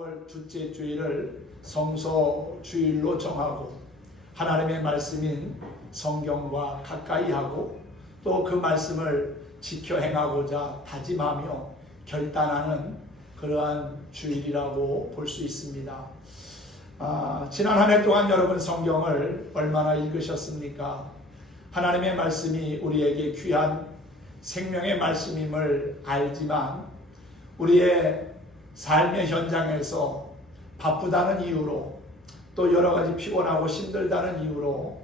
6월 둘째 주일을 성서주일로 정하고 하나님의 말씀인 성경과 가까이 하고 또 그 말씀을 지켜 행하고자 다짐하며 결단하는 그러한 주일이라고 볼 수 있습니다. 지난 한 해 동안 여러분 성경을 얼마나 읽으셨습니까? 하나님의 말씀이 우리에게 귀한 생명의 말씀임을 알지만 우리의 삶의 현장에서 바쁘다는 이유로 또 여러 가지 피곤하고 힘들다는 이유로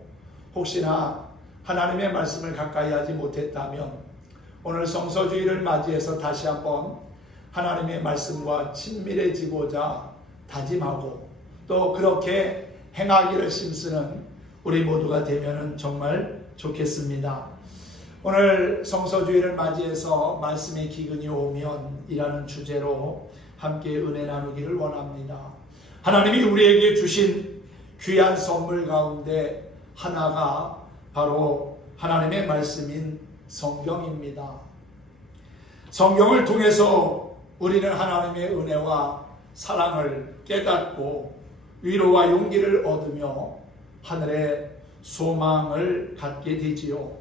혹시나 하나님의 말씀을 가까이 하지 못했다면 오늘 성서주일을 맞이해서 다시 한번 하나님의 말씀과 친밀해지고자 다짐하고 또 그렇게 행하기를 힘쓰는 우리 모두가 되면 정말 좋겠습니다. 오늘 성서주일을 맞이해서 말씀의 기근이 오면 이라는 주제로 함께 은혜 나누기를 원합니다. 하나님이 우리에게 주신 귀한 선물 가운데 하나가 바로 하나님의 말씀인 성경입니다. 성경을 통해서 우리는 하나님의 은혜와 사랑을 깨닫고 위로와 용기를 얻으며 하늘의 소망을 갖게 되지요.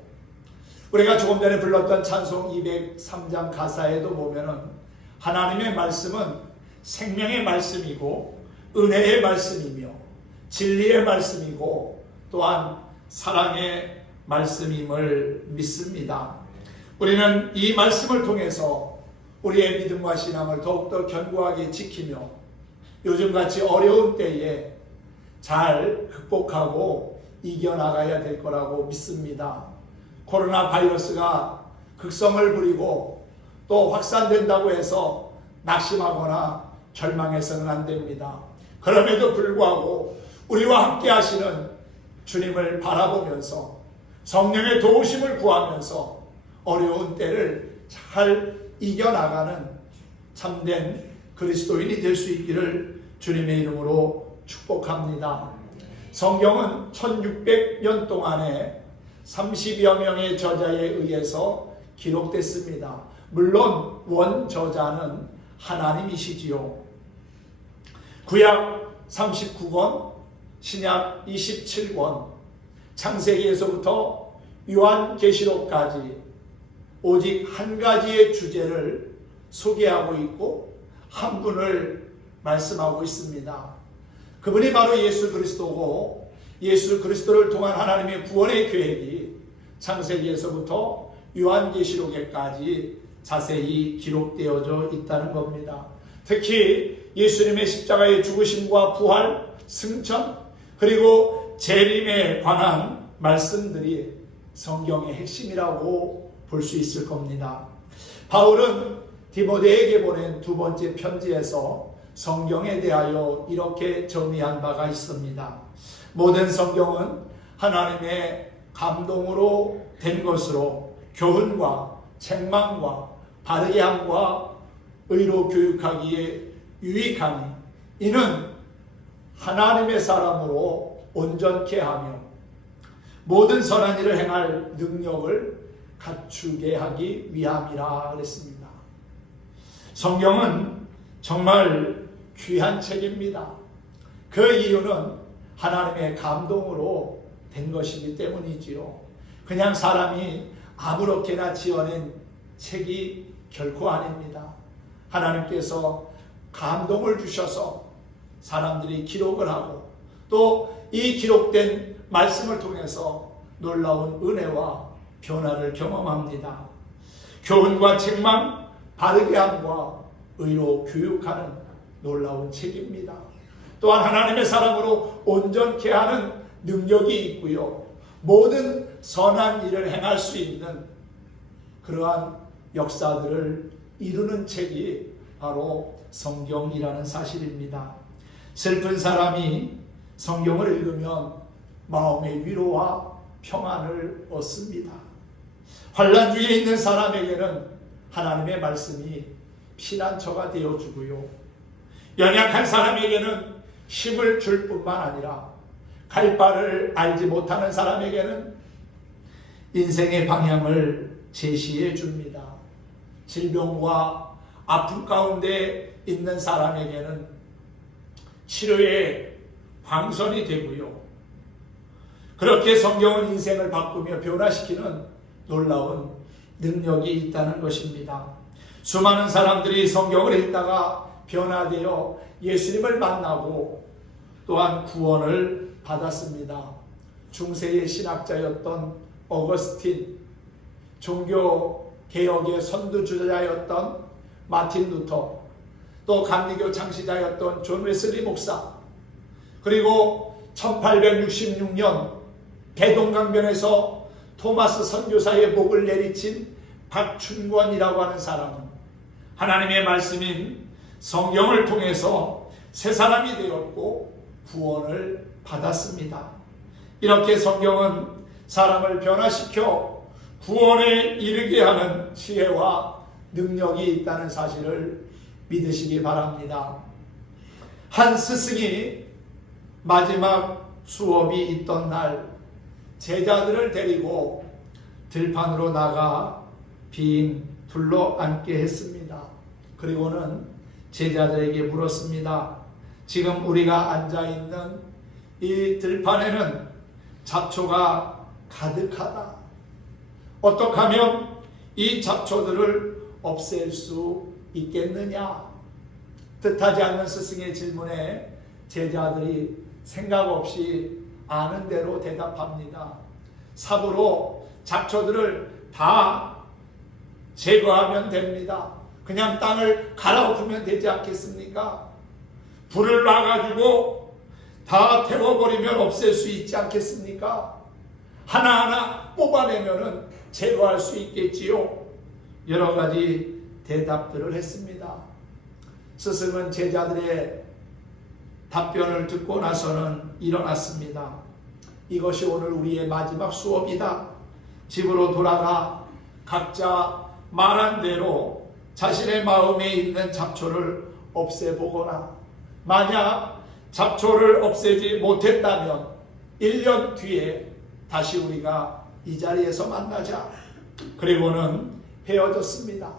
우리가 조금 전에 불렀던 찬송 203장 가사에도 보면은 하나님의 말씀은 생명의 말씀이고 은혜의 말씀이며 진리의 말씀이고 또한 사랑의 말씀임을 믿습니다. 우리는 이 말씀을 통해서 우리의 믿음과 신앙을 더욱더 견고하게 지키며 요즘같이 어려운 때에 잘 극복하고 이겨나가야 될 거라고 믿습니다. 코로나 바이러스가 극성을 부리고 또 확산된다고 해서 낙심하거나 절망해서는 안 됩니다. 그럼에도 불구하고 우리와 함께 하시는 주님을 바라보면서 성령의 도우심을 구하면서 어려운 때를 잘 이겨나가는 참된 그리스도인이 될 수 있기를 주님의 이름으로 축복합니다. 성경은 1600년 동안에 30여 명의 저자에 의해서 기록됐습니다. 물론 원저자는 하나님이시지요. 구약 39권, 신약 27권, 창세기에서부터 요한계시록까지 오직 한 가지의 주제를 소개하고 있고 한 분을 말씀하고 있습니다. 그분이 바로 예수 그리스도고 예수 그리스도를 통한 하나님의 구원의 계획이 창세기에서부터 요한계시록에까지 자세히 기록되어져 있다는 겁니다. 특히 예수님의 십자가의 죽으심과 부활, 승천, 그리고 재림에 관한 말씀들이 성경의 핵심이라고 볼 수 있을 겁니다. 바울은 디모데에게 보낸 두 번째 편지에서 성경에 대하여 이렇게 정의한 바가 있습니다. 모든 성경은 하나님의 감동으로 된 것으로 교훈과 책망과 바르게 함과 의로 교육하기에 유익하니 이는 하나님의 사람으로 온전케 하며 모든 선한 일을 행할 능력을 갖추게 하기 위함이라 그랬습니다. 성경은 정말 귀한 책입니다. 그 이유는 하나님의 감동으로 된 것이기 때문이지요. 그냥 사람이 아무렇게나 지어낸 책이 결코 아닙니다. 하나님께서 감동을 주셔서 사람들이 기록을 하고 또 이 기록된 말씀을 통해서 놀라운 은혜와 변화를 경험합니다. 교훈과 책망, 바르게 함과 의로 교육하는 놀라운 책입니다. 또한 하나님의 사람으로 온전케 하는 능력이 있고요. 모든 선한 일을 행할 수 있는 그러한 역사들을 이루는 책이 바로 성경이라는 사실입니다. 슬픈 사람이 성경을 읽으면 마음의 위로와 평안을 얻습니다. 환난 중에 있는 사람에게는 하나님의 말씀이 피난처가 되어주고요. 연약한 사람에게는 힘을 줄 뿐만 아니라 갈 바를 알지 못하는 사람에게는 인생의 방향을 제시해 줍니다. 질병과 아픔 가운데 있는 사람에게는 치료의 광선이 되고요. 그렇게 성경은 인생을 바꾸며 변화시키는 놀라운 능력이 있다는 것입니다. 수많은 사람들이 성경을 읽다가 변화되어 예수님을 만나고 또한 구원을 받았습니다. 중세의 신학자였던 어거스틴, 종교개혁의 선두주자였던 마틴 루터, 또 감리교 창시자였던 존 웨슬리 목사, 그리고 1866년 대동강변에서 토마스 선교사의 목을 내리친 박춘권이라고 하는 사람은 하나님의 말씀인 성경을 통해서 새 사람이 되었고 구원을 받았습니다. 이렇게 성경은 사람을 변화시켜 구원에 이르게 하는 지혜와 능력이 있다는 사실을 믿으시기 바랍니다. 한 스승이 마지막 수업이 있던 날 제자들을 데리고 들판으로 나가 빈 둘러 앉게 했습니다. 그리고는 제자들에게 물었습니다. 지금 우리가 앉아있는 이 들판에는 잡초가 가득하다. 어떻게 하면 이 잡초들을 없앨 수 있겠느냐? 뜻하지 않는 스승의 질문에 제자들이 생각 없이 아는 대로 대답합니다. 삽으로 잡초들을 다 제거하면 됩니다. 그냥 땅을 갈아엎으면 되지 않겠습니까? 불을 놔가지고 다 태워버리면 없앨 수 있지 않겠습니까? 하나하나 뽑아내면 제거할 수 있겠지요. 여러 가지 대답들을 했습니다. 스승은 제자들의 답변을 듣고 나서는 일어났습니다. 이것이 오늘 우리의 마지막 수업이다. 집으로 돌아가 각자 말한 대로 자신의 마음에 있는 잡초를 없애보거나, 만약 잡초를 없애지 못했다면 1년 뒤에 다시 우리가 이 자리에서 만나자. 그리고는 헤어졌습니다.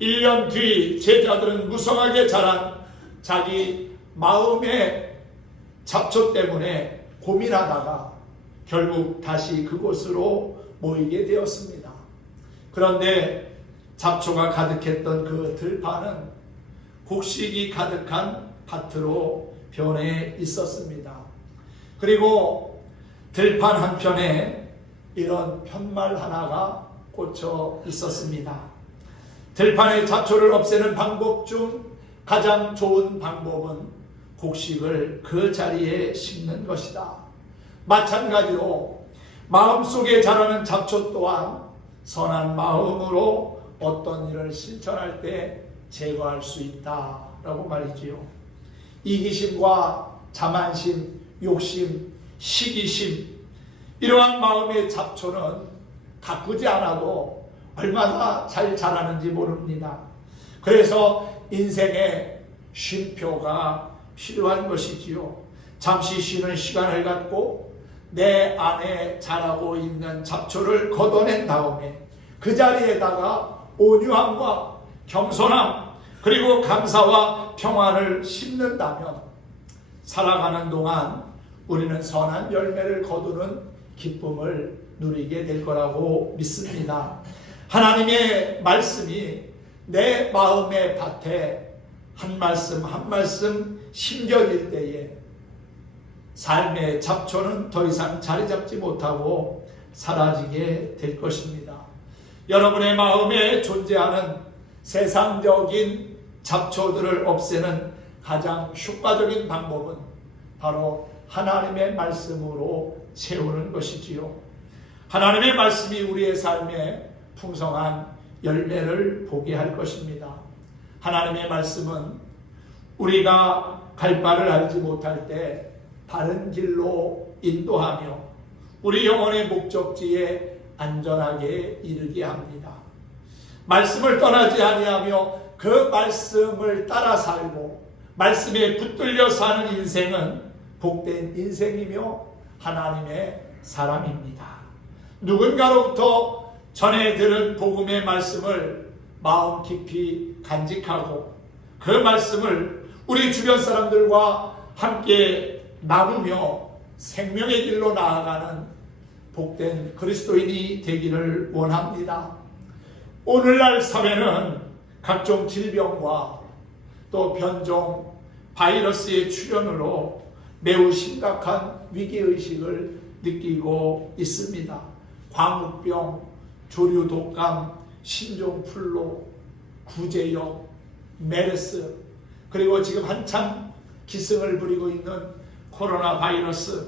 1년 뒤 제자들은 무성하게 자란 자기 마음의 잡초 때문에 고민하다가 결국 다시 그곳으로 모이게 되었습니다. 그런데 잡초가 가득했던 그 들판은 곡식이 가득한 밭으로 변해 있었습니다. 그리고 들판 한편에 이런 편말 하나가 꽂혀 있었습니다. 들판의 잡초를 없애는 방법 중 가장 좋은 방법은 곡식을 그 자리에 심는 것이다. 마찬가지로 마음속에 자라는 잡초 또한 선한 마음으로 어떤 일을 실천할 때 제거할 수 있다라고 말이지요. 이기심과 자만심, 욕심, 시기심, 이러한 마음의 잡초는 가꾸지 않아도 얼마나 잘 자라는지 모릅니다. 그래서 인생에 쉼표가 필요한 것이지요. 잠시 쉬는 시간을 갖고 내 안에 자라고 있는 잡초를 걷어낸 다음에 그 자리에다가 온유함과 겸손함, 그리고 감사와 평화를 심는다면 살아가는 동안 우리는 선한 열매를 거두는 기쁨을 누리게 될 거라고 믿습니다. 하나님의 말씀이 내 마음의 밭에 한 말씀 한 말씀 심겨질 때에 삶의 잡초는 더 이상 자리 잡지 못하고 사라지게 될 것입니다. 여러분의 마음에 존재하는 세상적인 잡초들을 없애는 가장 효과적인 방법은 바로 하나님의 말씀으로 채우는 것이지요. 하나님의 말씀이 우리의 삶에 풍성한 열매를 보게 할 것입니다. 하나님의 말씀은 우리가 갈 바를 알지 못할 때 바른 길로 인도하며 우리 영혼의 목적지에 안전하게 이르게 합니다. 말씀을 떠나지 아니하며 그 말씀을 따라 살고 말씀에 붙들려 사는 인생은 복된 인생이며 하나님의 사람입니다. 누군가로부터 전해 들은 복음의 말씀을 마음 깊이 간직하고 그 말씀을 우리 주변 사람들과 함께 나누며 생명의 길로 나아가는 복된 그리스도인이 되기를 원합니다. 오늘날 사회는 각종 질병과 또 변종 바이러스의 출현으로 매우 심각한 위기의식을 느끼고 있습니다. 광우병, 조류독감, 신종플루, 구제염, 메르스, 그리고 지금 한참 기승을 부리고 있는 코로나 바이러스,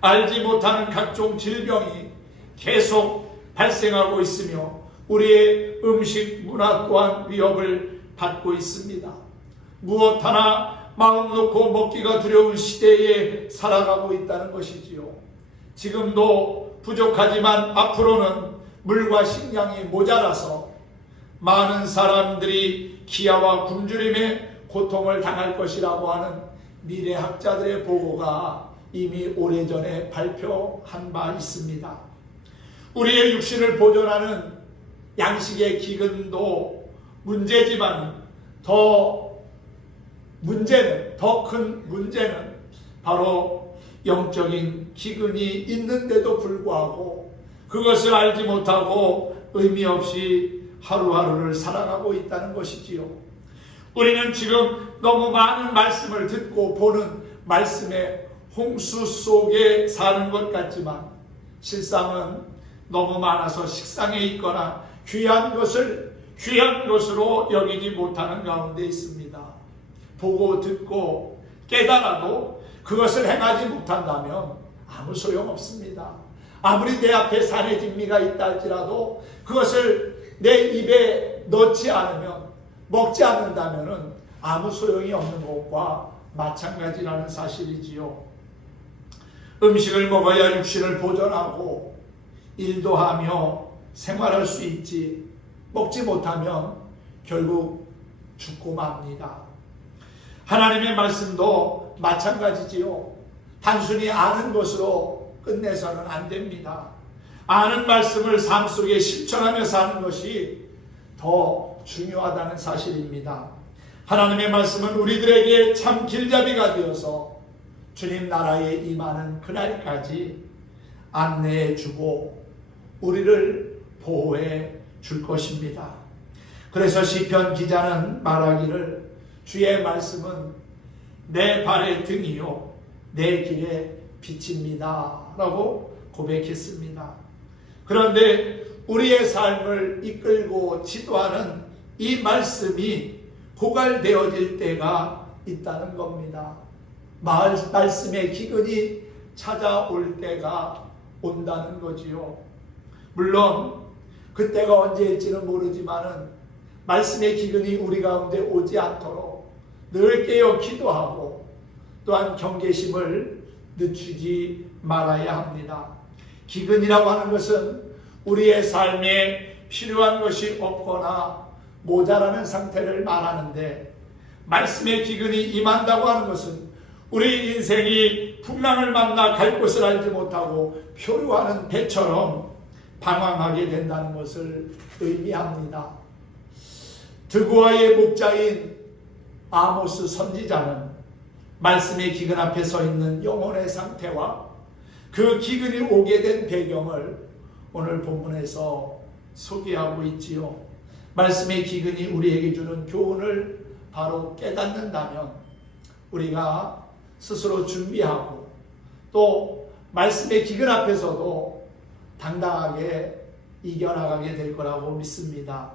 알지 못하는 각종 질병이 계속 발생하고 있으며 우리의 음식 문화 또한 위협을 받고 있습니다. 무엇 하나 마음 놓고 먹기가 두려운 시대에 살아가고 있다는 것이지요. 지금도 부족하지만 앞으로는 물과 식량이 모자라서 많은 사람들이 기아와 굶주림에 고통을 당할 것이라고 하는 미래학자들의 보고가 이미 오래전에 발표한 바 있습니다. 우리의 육신을 보존하는 양식의 기근도 문제지만 더 큰 문제는 바로 영적인 기근이 있는데도 불구하고 그것을 알지 못하고 의미 없이 하루하루를 살아가고 있다는 것이지요. 우리는 지금 너무 많은 말씀을 듣고 보는 말씀의 홍수 속에 사는 것 같지만 실상은 너무 많아서 식상에 있거나 귀한 것을 귀한 것으로 여기지 못하는 가운데 있습니다. 보고 듣고 깨달아도 그것을 행하지 못한다면 아무 소용없습니다. 아무리 내 앞에 산의 진미가 있다 할지라도 그것을 내 입에 넣지 않으면, 먹지 않는다면 아무 소용이 없는 것과 마찬가지라는 사실이지요. 음식을 먹어야 육신을 보존하고 일도 하며 생활할 수 있지, 먹지 못하면 결국 죽고 맙니다. 하나님의 말씀도 마찬가지지요. 단순히 아는 것으로 끝내서는 안 됩니다. 아는 말씀을 삶 속에 실천하며 사는 것이 더 중요하다는 사실입니다. 하나님의 말씀은 우리들에게 참 길잡이가 되어서 주님 나라에 임하는 그날까지 안내해 주고 우리를 보호해 줄 것입니다. 그래서 시편 기자는 말하기를 주의 말씀은 내 발의 등이요 내 길의 빛입니다 라고 고백했습니다. 그런데 우리의 삶을 이끌고 지도하는 이 말씀이 고갈되어질 때가 있다는 겁니다. 말씀의 기근이 찾아올 때가 온다는 거지요. 물론 그때가 언제일지는 모르지만은 말씀의 기근이 우리 가운데 오지 않도록 늘 깨어 기도하고 또한 경계심을 늦추지 말아야 합니다. 기근이라고 하는 것은 우리의 삶에 필요한 것이 없거나 모자라는 상태를 말하는데, 말씀의 기근이 임한다고 하는 것은 우리 인생이 풍랑을 만나 갈 곳을 알지 못하고 표류하는 배처럼 방황하게 된다는 것을 의미합니다. 드고아의 목자인 아모스 선지자는 말씀의 기근 앞에 서 있는 영혼의 상태와 그 기근이 오게 된 배경을 오늘 본문에서 소개하고 있지요. 말씀의 기근이 우리에게 주는 교훈을 바로 깨닫는다면 우리가 스스로 준비하고 또 말씀의 기근 앞에서도 당당하게 이겨나가게 될 거라고 믿습니다.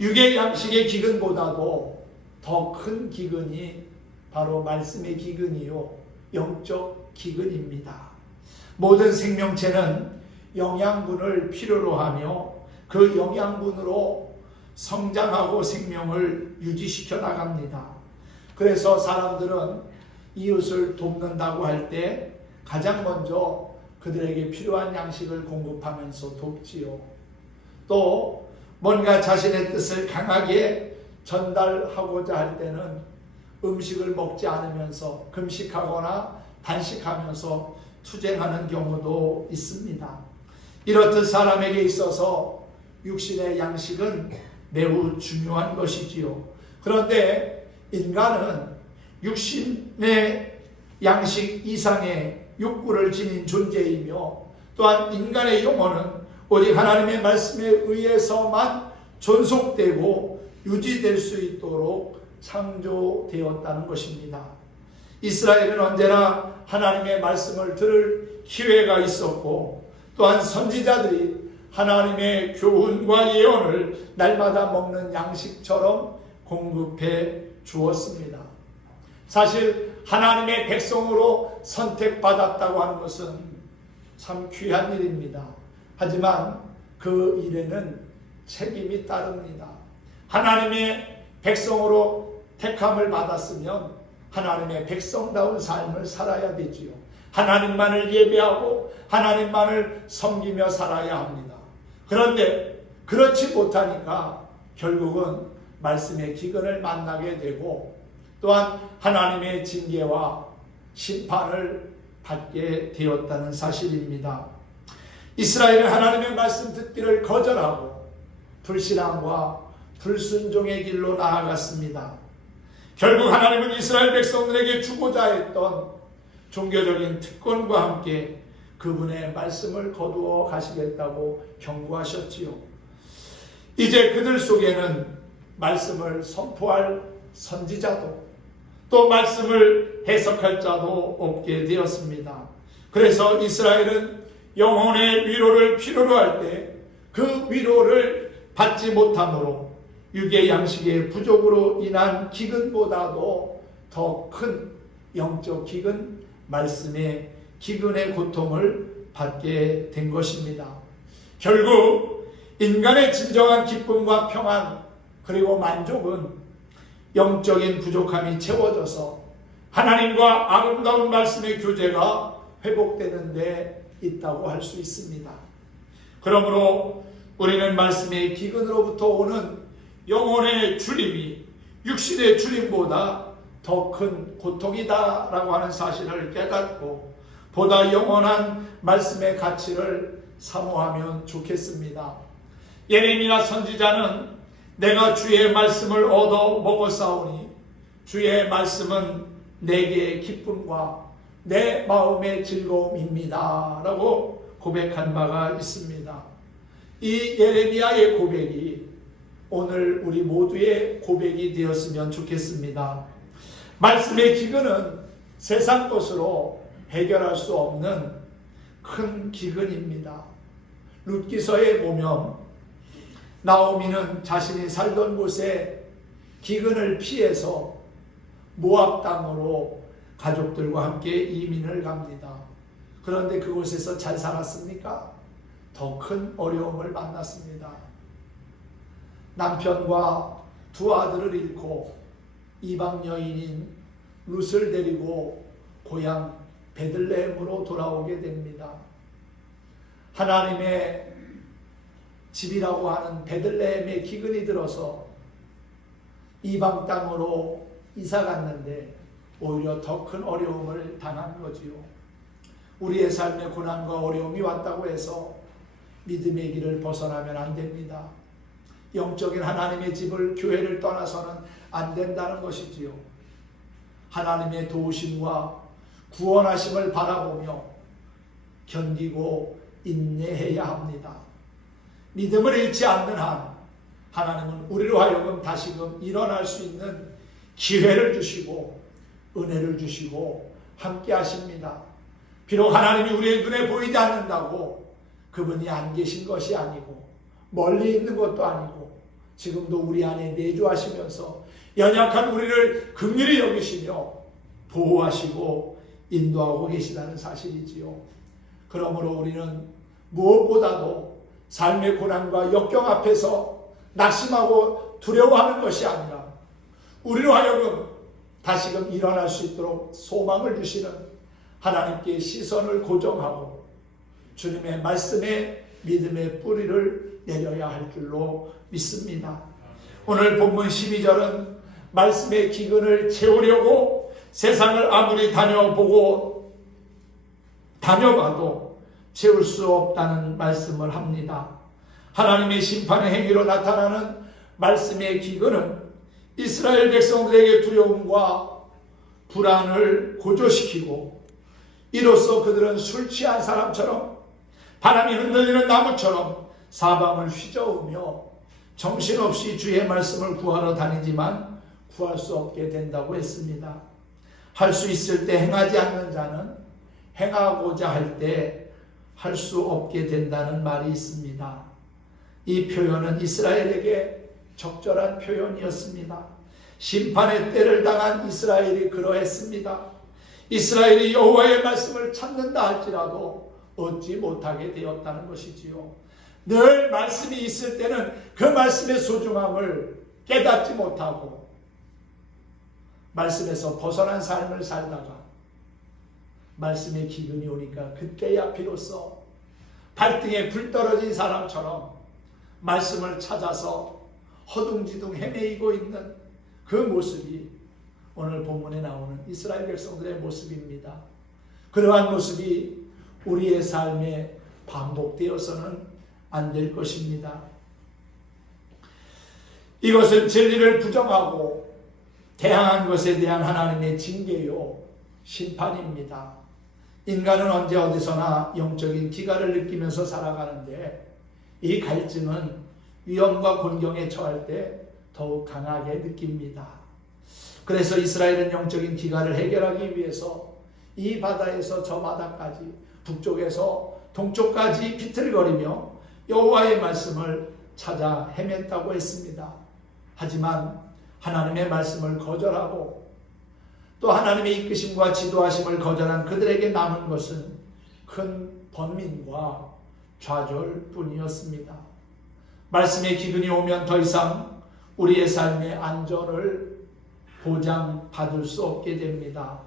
육의 양식의 기근보다도 더 큰 기근이 바로 말씀의 기근이요 영적 기근입니다. 모든 생명체는 영양분을 필요로 하며 그 영양분으로 성장하고 생명을 유지시켜 나갑니다. 그래서 사람들은 이웃을 돕는다고 할 때 가장 먼저 그들에게 필요한 양식을 공급하면서 돕지요. 또 뭔가 자신의 뜻을 강하게 전달하고자 할 때는 음식을 먹지 않으면서 금식하거나 단식하면서 투쟁하는 경우도 있습니다. 이렇듯 사람에게 있어서 육신의 양식은 매우 중요한 것이지요. 그런데 인간은 육신의 양식 이상의 욕구를 지닌 존재이며 또한 인간의 영혼은 오직 하나님의 말씀에 의해서만 존속되고 유지될 수 있도록 창조되었다는 것입니다. 이스라엘은 언제나 하나님의 말씀을 들을 기회가 있었고 또한 선지자들이 하나님의 교훈과 예언을 날마다 먹는 양식처럼 공급해 주었습니다. 사실 하나님의 백성으로 선택받았다고 하는 것은 참 귀한 일입니다. 하지만 그 일에는 책임이 따릅니다. 하나님의 백성으로 택함을 받았으면 하나님의 백성다운 삶을 살아야 되지요. 하나님만을 예배하고 하나님만을 섬기며 살아야 합니다. 그런데 그렇지 못하니까 결국은 말씀의 기근을 만나게 되고 또한 하나님의 징계와 심판을 받게 되었다는 사실입니다. 이스라엘은 하나님의 말씀 듣기를 거절하고 불신앙과 불순종의 길로 나아갔습니다. 결국 하나님은 이스라엘 백성들에게 주고자 했던 종교적인 특권과 함께 그분의 말씀을 거두어 가시겠다고 경고하셨지요. 이제 그들 속에는 말씀을 선포할 선지자도 또 말씀을 해석할 자도 없게 되었습니다. 그래서 이스라엘은 영혼의 위로를 필요로 할 때 그 위로를 받지 못함으로 육의 양식의 부족으로 인한 기근보다도 더 큰 영적 기근, 말씀의 기근의 고통을 받게 된 것입니다. 결국 인간의 진정한 기쁨과 평안 그리고 만족은 영적인 부족함이 채워져서 하나님과 아름다운 말씀의 교제가 회복되는 데 있다고 할 수 있습니다. 그러므로 우리는 말씀의 기근으로부터 오는 영혼의 주림이 육신의 주림보다 더 큰 고통이다라고 하는 사실을 깨닫고 보다 영원한 말씀의 가치를 사모하면 좋겠습니다. 예레미야 선지자는 내가 주의 말씀을 얻어 먹었사오니 주의 말씀은 내게 기쁨과 내 마음의 즐거움입니다 라고 고백한 바가 있습니다. 이 예레미야의 고백이 오늘 우리 모두의 고백이 되었으면 좋겠습니다. 말씀의 기근은 세상 것으로 해결할 수 없는 큰 기근입니다. 룻기서에 보면 나오미는 자신이 살던 곳에 기근을 피해서 모압 땅으로 가족들과 함께 이민을 갑니다. 그런데 그곳에서 잘 살았습니까? 더 큰 어려움을 만났습니다. 남편과 두 아들을 잃고 이방 여인인 룻을 데리고 고향 베들레헴으로 돌아오게 됩니다. 하나님의 집이라고 하는 베들레헴에 기근이 들어서 이방 땅으로 이사 갔는데 오히려 더 큰 어려움을 당한 거지요. 우리의 삶에 고난과 어려움이 왔다고 해서 믿음의 길을 벗어나면 안 됩니다. 영적인 하나님의 집을, 교회를 떠나서는 안 된다는 것이지요. 하나님의 도우심과 구원하심을 바라보며 견디고 인내해야 합니다. 믿음을 잃지 않는 한 하나님은 우리로 하여금 다시금 일어날 수 있는 기회를 주시고 은혜를 주시고 함께 하십니다. 비록 하나님이 우리의 눈에 보이지 않는다고 그분이 안 계신 것이 아니고 멀리 있는 것도 아니고 지금도 우리 안에 내주하시면서 연약한 우리를 긍휼히 여기시며 보호하시고 인도하고 계시다는 사실이지요. 그러므로 우리는 무엇보다도 삶의 고난과 역경 앞에서 낙심하고 두려워하는 것이 아니라 우리로 하여금 다시금 일어날 수 있도록 소망을 주시는 하나님께 시선을 고정하고 주님의 말씀에 믿음의 뿌리를 내려야 할 줄로 믿습니다. 오늘 본문 12절은 말씀의 기근을 채우려고 세상을 아무리 다녀봐도 채울 수 없다는 말씀을 합니다. 하나님의 심판의 행위로 나타나는 말씀의 기근은 이스라엘 백성들에게 두려움과 불안을 고조시키고 이로써 그들은 술 취한 사람처럼 바람이 흔들리는 나무처럼 사방을 휘저으며 정신없이 주의 말씀을 구하러 다니지만 구할 수 없게 된다고 했습니다. 할 수 있을 때 행하지 않는 자는 행하고자 할 때 할 수 없게 된다는 말이 있습니다. 이 표현은 이스라엘에게 적절한 표현이었습니다. 심판의 때를 당한 이스라엘이 그러했습니다. 이스라엘이 여호와의 말씀을 찾는다 할지라도 얻지 못하게 되었다는 것이지요. 늘 말씀이 있을 때는 그 말씀의 소중함을 깨닫지 못하고 말씀에서 벗어난 삶을 살다가 말씀의 기근이 오니까 그때야 비로소 발등에 불 떨어진 사람처럼 말씀을 찾아서 허둥지둥 헤매이고 있는 그 모습이 오늘 본문에 나오는 이스라엘 백성들의 모습입니다. 그러한 모습이 우리의 삶에 반복되어서는 안 될 것입니다. 이것은 진리를 부정하고 대항한 것에 대한 하나님의 징계요 심판입니다. 인간은 언제 어디서나 영적인 기갈을 느끼면서 살아가는데 이 갈증은 위험과 곤경에 처할 때 더욱 강하게 느낍니다. 그래서 이스라엘은 영적인 기갈을 해결하기 위해서 이 바다에서 저 바다까지 북쪽에서 동쪽까지 비틀거리며 여호와의 말씀을 찾아 헤맸다고 했습니다. 하지만 하나님의 말씀을 거절하고 또 하나님의 이끄심과 지도하심을 거절한 그들에게 남은 것은 큰 번민과 좌절뿐이었습니다. 말씀의 기근이 오면 더 이상 우리의 삶의 안전을 보장받을 수 없게 됩니다.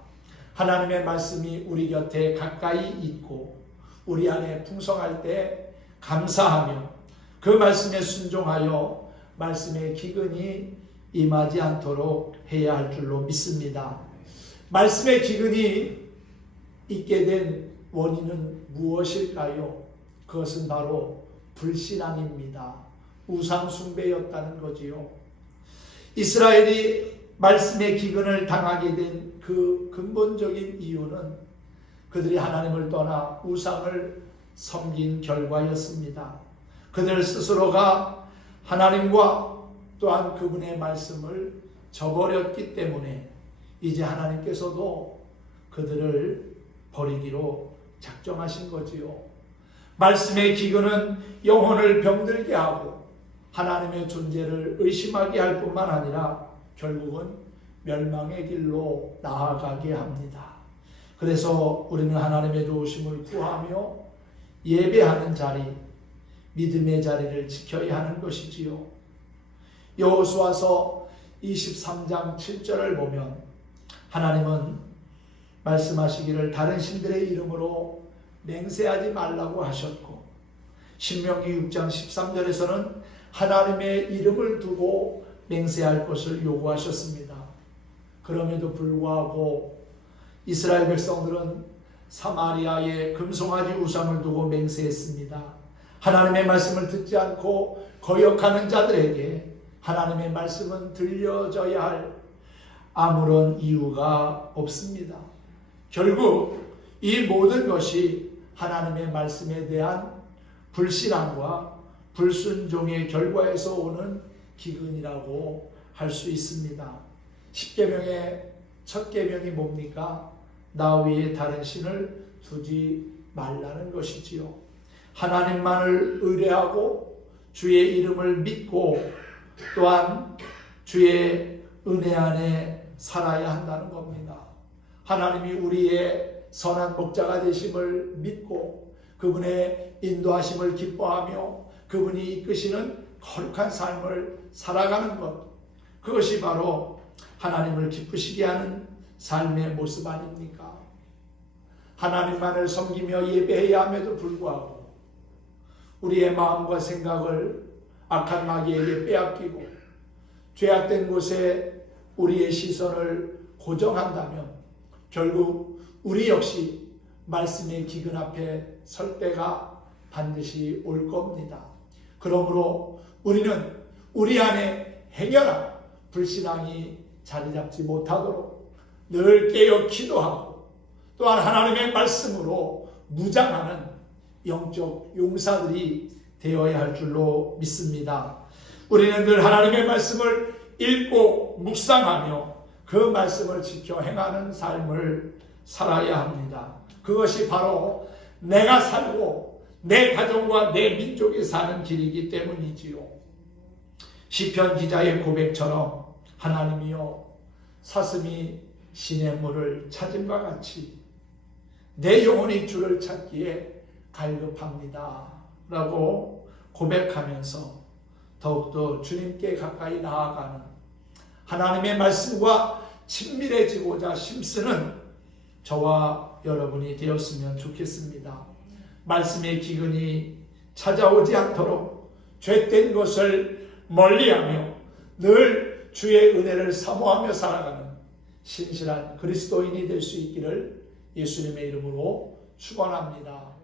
하나님의 말씀이 우리 곁에 가까이 있고 우리 안에 풍성할 때 감사하며 그 말씀에 순종하여 말씀의 기근이 임하지 않도록 해야 할 줄로 믿습니다. 말씀의 기근이 있게 된 원인은 무엇일까요? 그것은 바로 불신앙입니다. 우상 숭배였다는 거지요. 이스라엘이 말씀의 기근을 당하게 된 그 근본적인 이유는 그들이 하나님을 떠나 우상을 섬긴 결과였습니다. 그들 스스로가 하나님과 또한 그분의 말씀을 저버렸기 때문에 이제 하나님께서도 그들을 버리기로 작정하신 거지요. 말씀의 기근은 영혼을 병들게 하고 하나님의 존재를 의심하게 할 뿐만 아니라 결국은 멸망의 길로 나아가게 합니다. 그래서 우리는 하나님의 도우심을 구하며 예배하는 자리, 믿음의 자리를 지켜야 하는 것이지요. 여호수아서 23장 7절을 보면 하나님은 말씀하시기를 다른 신들의 이름으로 맹세하지 말라고 하셨고, 신명기 6장 13절에서는 하나님의 이름을 두고 맹세할 것을 요구하셨습니다. 그럼에도 불구하고 이스라엘 백성들은 사마리아에 금송아지 우상을 두고 맹세했습니다. 하나님의 말씀을 듣지 않고 거역하는 자들에게 하나님의 말씀은 들려져야 할 아무런 이유가 없습니다. 결국 이 모든 것이 하나님의 말씀에 대한 불신앙과 불순종의 결과에서 오는 기근이라고 할 수 있습니다. 10계명의 첫 계명이 뭡니까? 나 외에 다른 신을 두지 말라는 것이지요. 하나님만을 의뢰하고 주의 이름을 믿고 또한 주의 은혜 안에 살아야 한다는 겁니다. 하나님이 우리의 선한 목자가 되심을 믿고 그분의 인도하심을 기뻐하며 그분이 이끄시는 거룩한 삶을 살아가는 것, 그것이 바로 하나님을 기쁘시게 하는 삶의 모습 아닙니까? 하나님만을 섬기며 예배해야 함에도 불구하고 우리의 마음과 생각을 악한 마귀에게 빼앗기고 죄악된 곳에 우리의 시선을 고정한다면 결국 우리 역시 말씀의 기근 앞에 설 때가 반드시 올 겁니다. 그러므로 우리는 우리 안에 행여나 불신앙이 자리 잡지 못하도록 늘 깨어 기도하고 또한 하나님의 말씀으로 무장하는 영적 용사들이 되어야 할 줄로 믿습니다. 우리는 늘 하나님의 말씀을 읽고 묵상하며 그 말씀을 지켜 행하는 삶을 살아야 합니다. 그것이 바로 내가 살고 내 가정과 내 민족이 사는 길이기 때문이지요. 시편 기자의 고백처럼 하나님이여 사슴이 시냇물을 찾음과 같이 내 영혼이 주를 찾기에 갈급합니다 라고 고백하면서 더욱더 주님께 가까이 나아가는 하나님의 말씀과 친밀해지고자 힘쓰는 저와 여러분이 되었으면 좋겠습니다. 말씀의 기근이 찾아오지 않도록 죄된 것을 멀리하며 늘 주의 은혜를 사모하며 살아가는 신실한 그리스도인이 될 수 있기를 예수님의 이름으로 축원합니다.